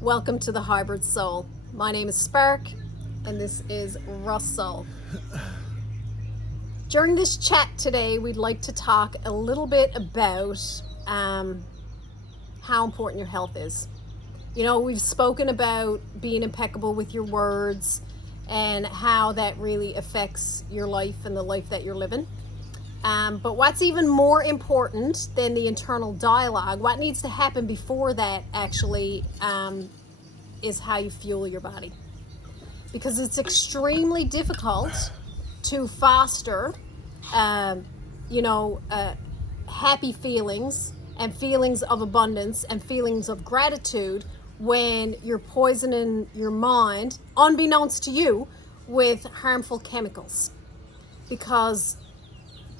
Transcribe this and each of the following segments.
Welcome to the Hybrid Soul. My name is Spark, and this is Russell. During this chat today, we'd like to talk a little bit about how important your health is. You know, we've spoken about being impeccable with your words and how that really affects your life and the life that you're living. But what's even more important than the internal dialogue, what needs to happen before that actually is how you fuel your body. Because it's extremely difficult to foster, happy feelings and feelings of abundance and feelings of gratitude when you're poisoning your mind, unbeknownst to you, with harmful chemicals. Because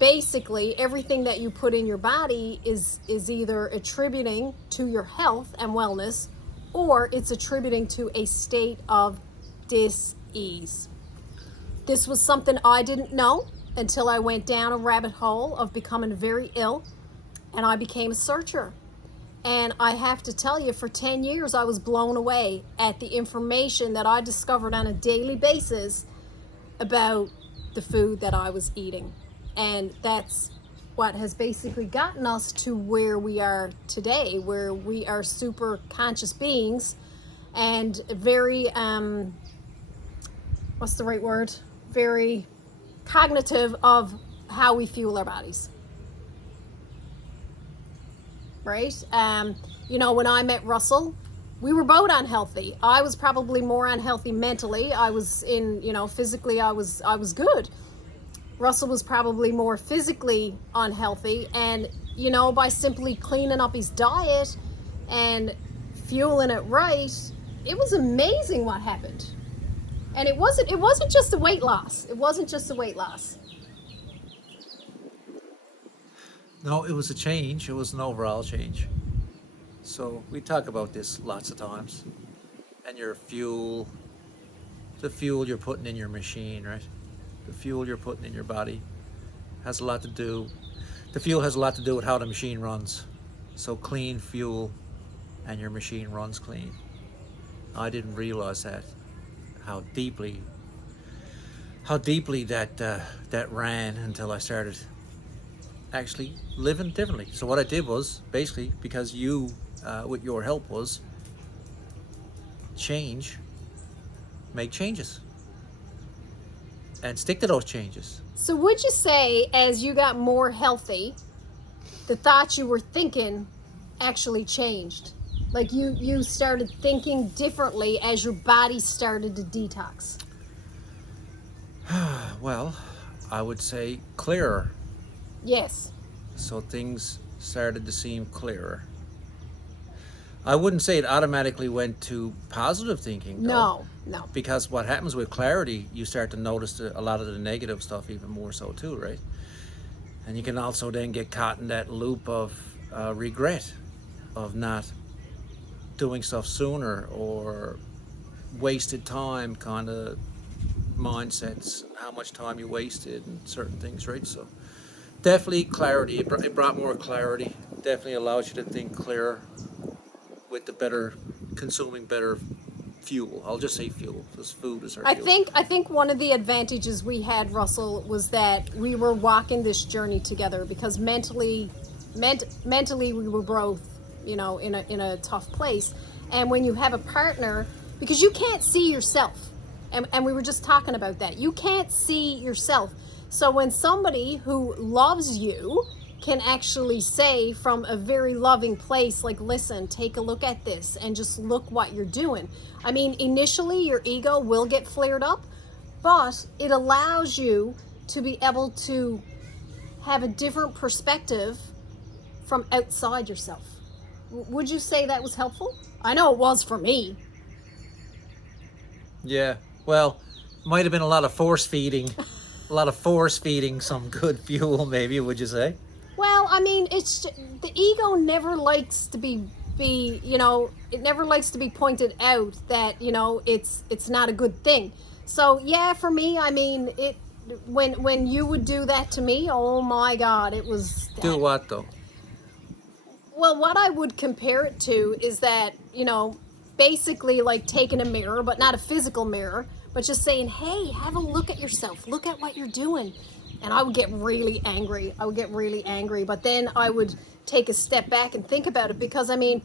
basically everything that you put in your body is either attributing to your health and wellness, or it's attributing to a state of dis-ease. This was something I didn't know until I went down a rabbit hole of becoming very ill, and I became a searcher. And I have to tell you, for 10 years I was blown away at the information that I discovered on a daily basis about the food that I was eating. And that's what has basically gotten us to where we are today, where we are super conscious beings and very, what's the right word? Very cognitive of how we fuel our bodies. Right? When I met Russell, we were both unhealthy. I was probably more unhealthy mentally. I was physically I was good. Russell was probably more physically unhealthy, and by simply cleaning up his diet and fueling it right, it was amazing what happened. And it wasn't just a weight loss. It wasn't just a weight loss. No, it was a change. It was an overall change. So we talk about this lots of times. And your fuel, the fuel you're putting in your machine, right? The fuel you're putting in your body has a lot to do. The fuel has a lot to do with how the machine runs. So clean fuel and your machine runs clean. I didn't realize that, how deeply that ran until I started actually living differently. So what I did was basically, because you with your help, was make changes and stick to those changes. So would you say, as you got more healthy, the thoughts you were thinking actually changed? Like you started thinking differently as your body started to detox? Well, I would say clearer. Yes. So things started to seem clearer. I wouldn't say it automatically went to positive thinking, though. No. Because what happens with clarity, you start to notice a lot of the negative stuff even more so too, right? And you can also then get caught in that loop of regret, of not doing stuff sooner, or wasted time kind of mindsets, how much time you wasted and certain things, right? So definitely clarity. It brought more clarity. Definitely allows you to think clearer with the consuming better fuel. I'll just say fuel, because food is our fuel. I think one of the advantages we had, Russell, was that we were walking this journey together, because mentally we were both, in a tough place. And when you have a partner, because you can't see yourself, and we were just talking about that, you can't see yourself. So when somebody who loves you can actually say from a very loving place, like, listen, take a look at this and just look what you're doing. I mean, initially your ego will get flared up, but it allows you to be able to have a different perspective from outside yourself. Would you say that was helpful? I know it was for me. Yeah, well, might have been a lot of force feeding some good fuel, maybe, would you say? Well, I mean, it's the ego never likes to be it never likes to be pointed out that it's not a good thing. So yeah, for me, I mean, it when you would do that to me, oh my God, it was that. Do what though? Well, what I would compare it to is that basically like taking a mirror, but not a physical mirror, but just saying, hey, have a look at yourself, look at what you're doing. And I would get really angry. But then I would take a step back and think about it, because I mean,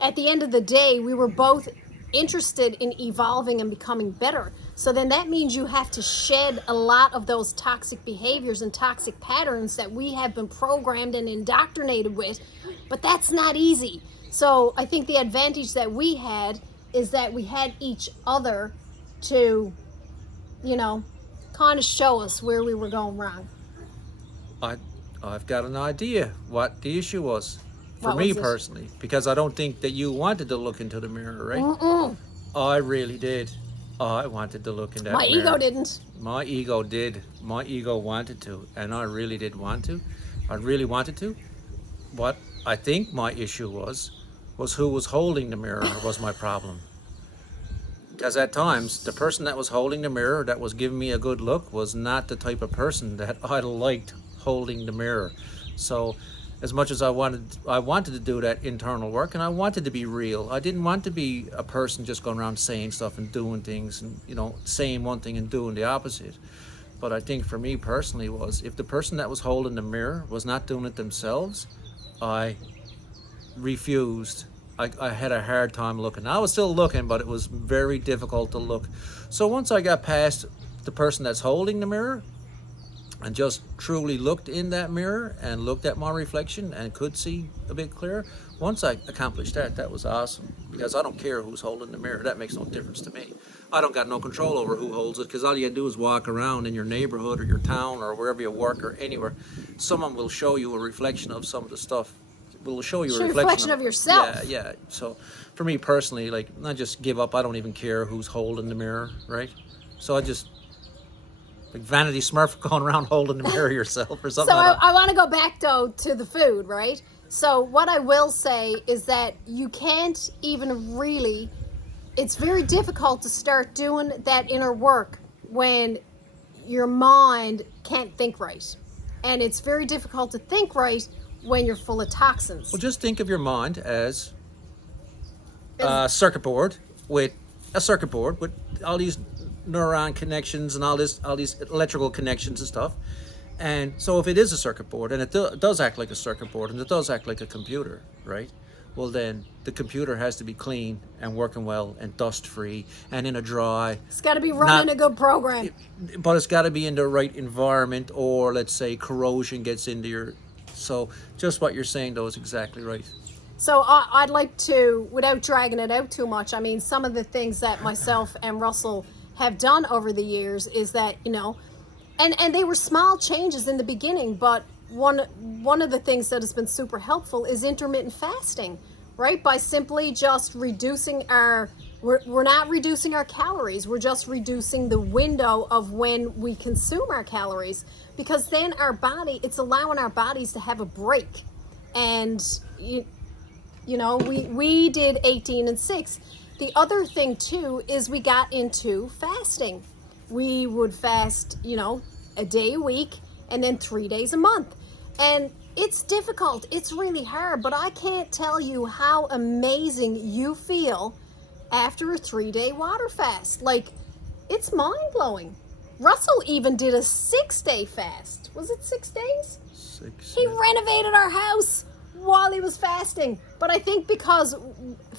at the end of the day, we were both interested in evolving and becoming better. So then that means you have to shed a lot of those toxic behaviors and toxic patterns that we have been programmed and indoctrinated with. But that's not easy. So I think the advantage that we had is that we had each other to, you know, kind of show us where we were going wrong. I've got an idea what the issue was for What me was it? personally, because I don't think that you wanted to look into the mirror, right? Mm-mm. I really did. I wanted to look in that My mirror. ego didn't. My ego did. My ego wanted to, and I really did want to. I really wanted to. What I think my issue was who was holding the mirror was my problem. Because at times, the person that was holding the mirror, that was giving me a good look, was not the type of person that I liked holding the mirror. So as much as I wanted to do that internal work, and I wanted to be real. I didn't want to be a person just going around saying stuff and doing things and, you know, saying one thing and doing the opposite. But I think for me personally was, if the person that was holding the mirror was not doing it themselves, I refused. I had a hard time looking. I was still looking, but it was very difficult to look. So once I got past the person that's holding the mirror and just truly looked in that mirror and looked at my reflection and could see a bit clearer, once I accomplished that, that was awesome. Because I don't care who's holding the mirror. That makes no difference to me. I don't got no control over who holds it, because all you do is walk around in your neighborhood or your town or wherever you work or anywhere. Someone will show you a reflection of some of the stuff. Will show you a reflection of yourself. Yeah. So for me personally, like, I just give up. I don't even care who's holding the mirror, right? So I just, like Vanity Smurf going around holding the mirror yourself or something So like that. I want to go back though to the food, right? So what I will say is that you can't even really, it's very difficult to start doing that inner work when your mind can't think right. And it's very difficult to think right when you're full of toxins. Well, just think of your mind as a circuit board with all these neuron connections and all these electrical connections and stuff. And so if it is a circuit board, and it does act like a circuit board, and it does act like a computer, right? Well, then the computer has to be clean and working well and dust free and in a dry. It's got to be running a good program. But it's got to be in the right environment, or let's say corrosion gets into your. So just what you're saying though is exactly right. So I'd like to, without dragging it out too much, I mean, some of the things that myself and Russell have done over the years is that, you know, and they were small changes in the beginning, but one of the things that has been super helpful is intermittent fasting, right? By simply just reducing we're not reducing our calories, we're just reducing the window of when we consume our calories, because then it's allowing our bodies to have a break. And you know, we did 18 and 6. The other thing too is we got into fasting. We would fast, you know, a day a week and then 3 days a month. And it's difficult. It's really hard, but I can't tell you how amazing you feel after a 3-day water fast. Like, it's mind-blowing. Russell even did a 6-day fast. Was it 6 days? 6. He renovated our house while he was fasting. But I think because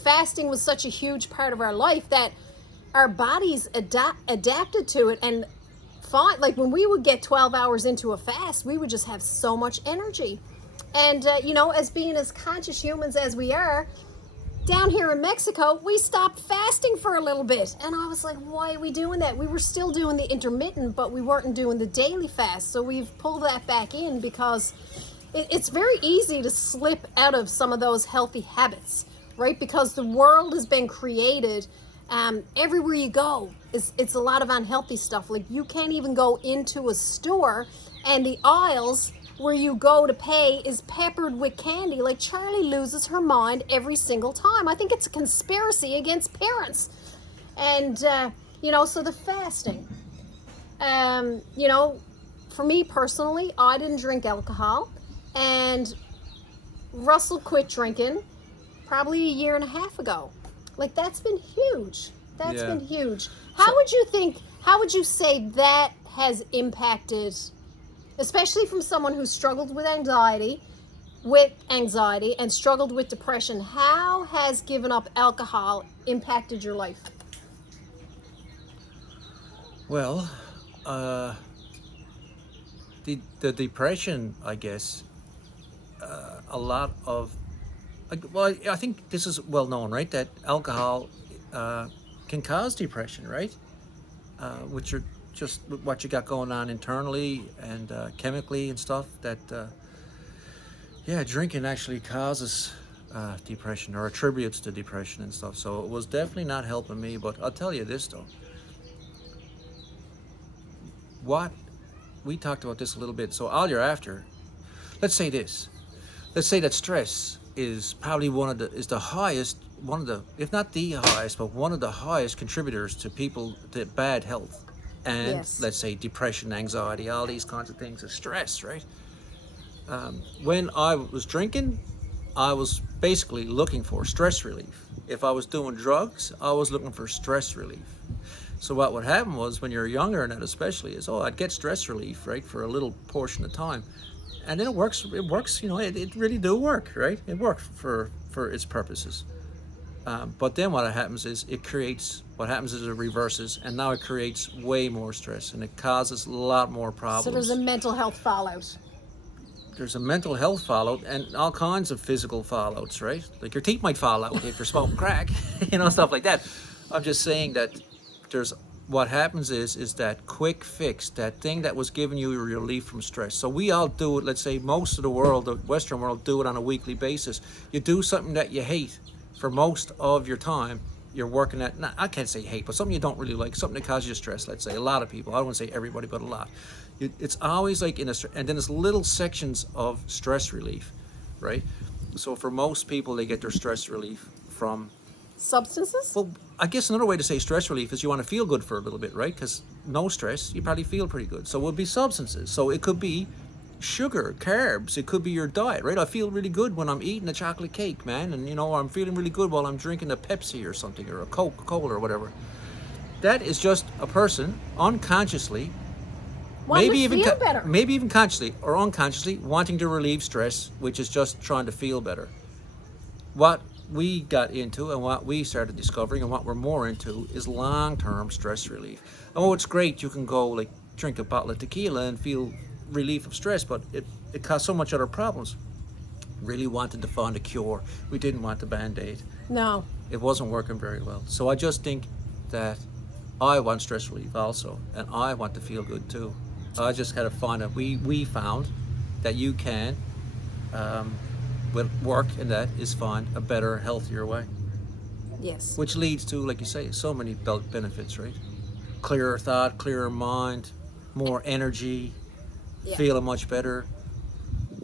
fasting was such a huge part of our life that our bodies adapted to it. And like when we would get 12 hours into a fast, we would just have so much energy. And, you know, as being as conscious humans as we are, down here in Mexico, we stopped fasting for a little bit. And I was like, why are we doing that? We were still doing the intermittent, but we weren't doing the daily fast. So we've pulled that back in because it's very easy to slip out of some of those healthy habits, right? Because the world has been created. Everywhere you go, it's a lot of unhealthy stuff. Like, you can't even go into a store and the aisles where you go to pay is peppered with candy. Like, Charlie loses her mind every single time. I think it's a conspiracy against parents. And, you know, so the fasting. You know, for me personally, I didn't drink alcohol. And Russell quit drinking probably a year and a half ago. Like, that's been huge. That's Yeah. been huge. So- How would you say that has impacted, especially from someone who struggled with anxiety and struggled with depression, how has giving up alcohol impacted your life? Well, the depression, I guess, a lot of, well, I think this is well known, right? That alcohol can cause depression, right? Which are just what you got going on internally and chemically and stuff. That yeah, drinking actually causes depression or attributes to depression and stuff. So it was definitely not helping me. But I'll tell you this though. What we talked about this a little bit. So all you're after, let's say this. Let's say that stress is probably is the highest, one of the, if not the highest, but one of the highest contributors to people to bad health. And Yes. let's say depression, anxiety, all these kinds of things is stress, right? When I was drinking, I was basically looking for stress relief. If I was doing drugs, I was looking for stress relief. So what would happen was when you're younger, and that especially, is I'd get stress relief, right, for a little portion of time, and then it works, it really do work, right? It worked for its purposes. But then what happens is it reverses, and now it creates way more stress, and it causes a lot more problems. So there's a mental health fallout. There's a mental health fallout and all kinds of physical fallouts, right? Like your teeth might fall out if you're smoking crack, stuff like that. I'm just saying that what happens is that quick fix, that thing that was giving you relief from stress. So we all do it. Let's say most of the world, the Western world, do it on a weekly basis. You do something that you hate for most of your time. You're working at, I can't say hate, but something you don't really like, something that causes you stress. Let's say a lot of people, I don't want to say everybody, but a lot. It's always like and then there's little sections of stress relief, right? So for most people, they get their stress relief from Substances? well, I guess another way to say stress relief is you want to feel good for a little bit, right? Because no stress, you probably feel pretty good. So it would be substances. So it could be sugar, carbs. It could be your diet, right? I feel really good when I'm eating a chocolate cake, man. And, I'm feeling really good while I'm drinking a Pepsi or something or a Coca-Cola or whatever. That is just a person unconsciously, Wanting to feel better. maybe even consciously or unconsciously wanting to relieve stress, which is just trying to feel better. What we got into and what we started discovering and what we're more into is long-term stress relief. Oh, it's great. You can go like drink a bottle of tequila and feel relief of stress, but it caused so much other problems. Really wanted to find a cure. We didn't want the Band-Aid. No. It wasn't working very well. So I just think that I want stress relief also, and I want to feel good too. I just got to find out. We found that you can, with work and that, is find a better, healthier way. Yes. Which leads to, like you say, so many benefits, right? Clearer thought, clearer mind, more energy, Yeah. feeling much better.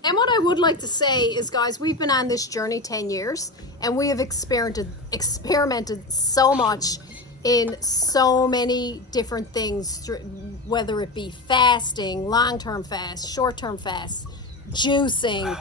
And what I would like to say is, guys, we've been on this journey 10 years, and we have experimented so much in so many different things, whether it be fasting, long-term fast, short-term fast, juicing,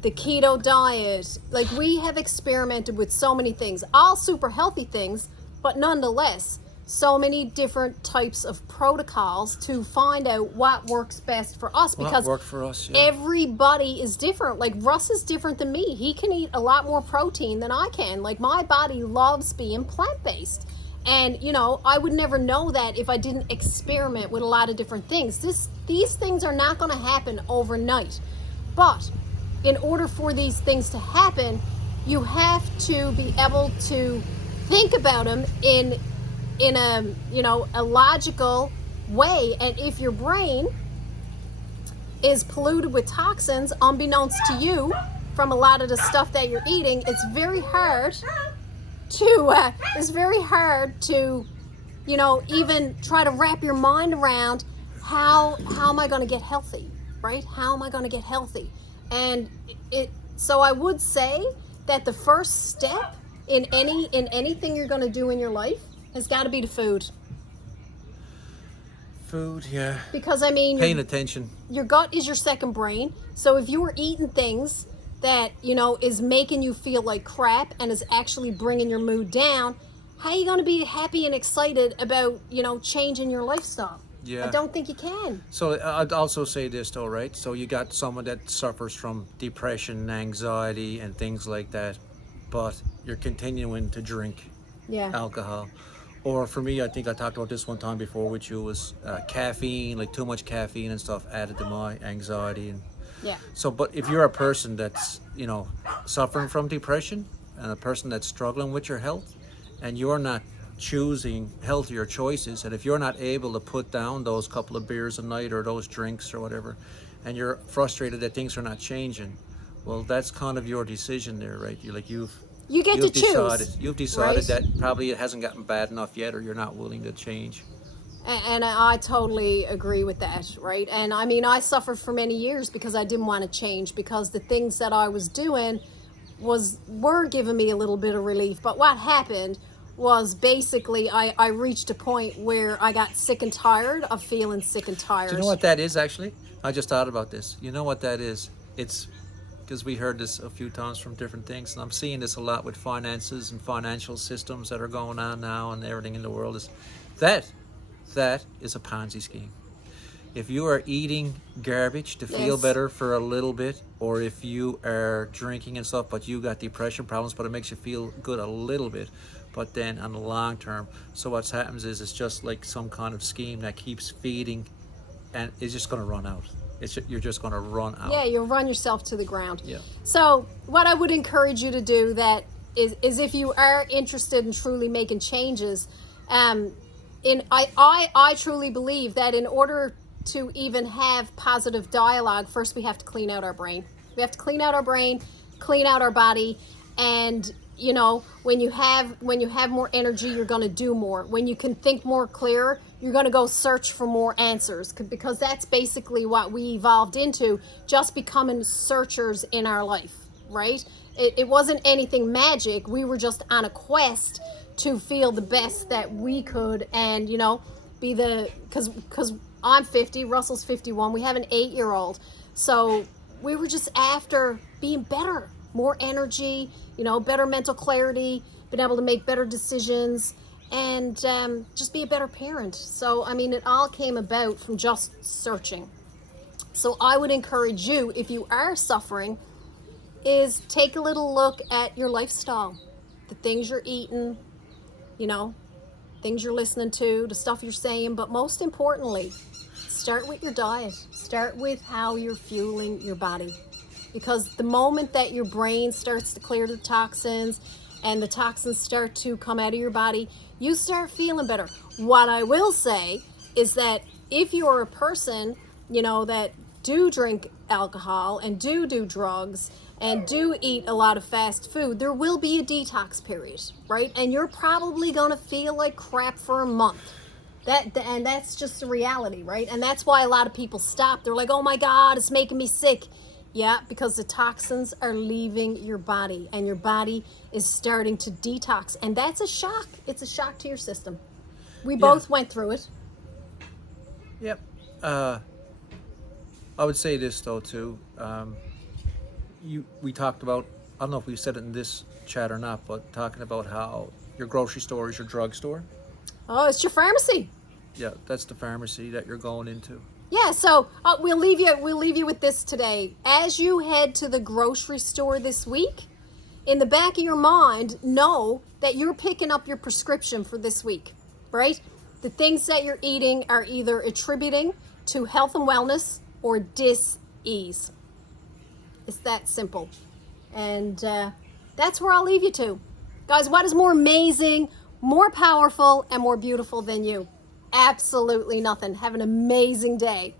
the keto diet. Like, we have experimented with so many things, all super healthy things, but nonetheless, so many different types of protocols to find out what works best for us, because What worked for us, yeah. everybody is different. Like, Russ is different than me. He can eat a lot more protein than I can. Like, my body loves being plant-based. And, I would never know that if I didn't experiment with a lot of different things. These things are not going to happen overnight. But in order for these things to happen, you have to be able to think about them in a logical way. And if your brain is polluted with toxins, unbeknownst to you, from a lot of the stuff that you're eating, it's very hard to even try to wrap your mind around how am I going to get healthy, right? How am I going to get healthy? And so I would say that the first step in anything you're going to do in your life has got to be the food. Food, yeah. Because paying attention. Your gut is your second brain. So if you were eating things that, you know, is making you feel like crap and is actually bringing your mood down, how are you going to be happy and excited about, you know, changing your lifestyle? I Yeah. don't think you can. So I'd also say this though, right? So you got someone that suffers from depression, anxiety, and things like that, but you're continuing to drink Yeah. alcohol. Or for me, I think I talked about this one time before with you, was caffeine, like too much caffeine and stuff added to my anxiety. And Yeah. so, but if you're a person that's, you know, suffering from depression and a person that's struggling with your health, and you're not choosing healthier choices, and if you're not able to put down those couple of beers a night or those drinks or whatever, and you're frustrated that things are not changing, well, that's kind of your decision there, right? You're like, You get to choose. you've decided Right? that probably it hasn't gotten bad enough yet, or you're not willing to change. And I totally agree with that, right? And I mean, I suffered for many years because I didn't want to change, because the things that I was doing were giving me a little bit of relief. But what happened was basically I reached a point where I got sick and tired of feeling sick and tired. Do you know what that is, actually? I just thought about this. You know what that is? It's because we heard this a few times from different things, and I'm seeing this a lot with finances and financial systems that are going on now, and everything in the world is that is a Ponzi scheme. If you are eating garbage to feel Yes. better for a little bit, or if you are drinking and stuff, but you got depression problems, but it makes you feel good a little bit, but then on the long term, so what happens is it's just like some kind of scheme that keeps feeding, and it's just going to run out. You're just going to run out. Yeah, you'll run yourself to the ground. Yeah. So what I would encourage you to do that is if you are interested in truly making changes, I truly believe that in order to even have positive dialogue, first we have to clean out our brain. We have to clean out our brain, clean out our body, and you know, when you have more energy, you're going to do more. When you can think more clear, you're going to go search for more answers, because that's basically what we evolved into, just becoming searchers in our life, right? It wasn't anything magic. We were just on a quest to feel the best that we could, and you know, be the, because I'm 50, Russell's 51, we have an 8-year-old, so we were just after being better, more energy, you know, better mental clarity, being able to make better decisions, and just be a better parent. So I mean, it all came about from just searching. So I would encourage you, if you are suffering, is take a little look at your lifestyle, the things you're eating, you know, things you're listening to, the stuff you're saying, but most importantly, start with your diet. Start with how you're fueling your body. Because the moment that your brain starts to clear the toxins and the toxins start to come out of your body, you start feeling better. What I will say is that if you're a person, you know, that do drink alcohol and do drugs and do eat a lot of fast food, there will be a detox period, right? And you're probably going to feel like crap for a month. And that's just the reality, right? And that's why a lot of people stop. They're like, oh my God, it's making me sick. Yeah, because the toxins are leaving your body and your body is starting to detox. And that's a shock. It's a shock to your system. We both went through it. Yep. I would say this though too. We talked about, I don't know if we said it in this chat or not, but talking about how your grocery store is your drugstore. Oh, it's your pharmacy. Yeah, that's the pharmacy that you're going into. Yeah, so we'll leave you with this today. As you head to the grocery store this week, in the back of your mind, know that you're picking up your prescription for this week, right? The things that you're eating are either attributing to health and wellness or dis-ease. It's that simple. And that's where I'll leave you to. Guys, what is more amazing, more powerful, and more beautiful than you? Absolutely nothing. Have an amazing day.